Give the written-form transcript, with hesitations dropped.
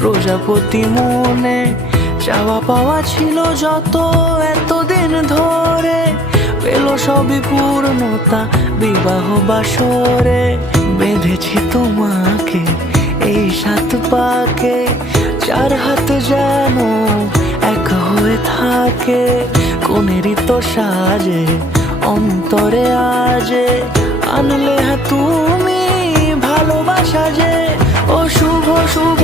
প্রজাপতি মনে চাওয়া পাওয়া ছিল যত এতদিন ধরে, পেল সবই পূর্ণতা বিবাহ বাসরে। বেঁধেছি তোমাকে এই 7 পাকে, 4 হাত যেন এক হয়ে থাকে। কোনেরই তো সাজে অন্তরে আজে, আনলে তুমি ভালোবাসা যে। ও শুভ শুভ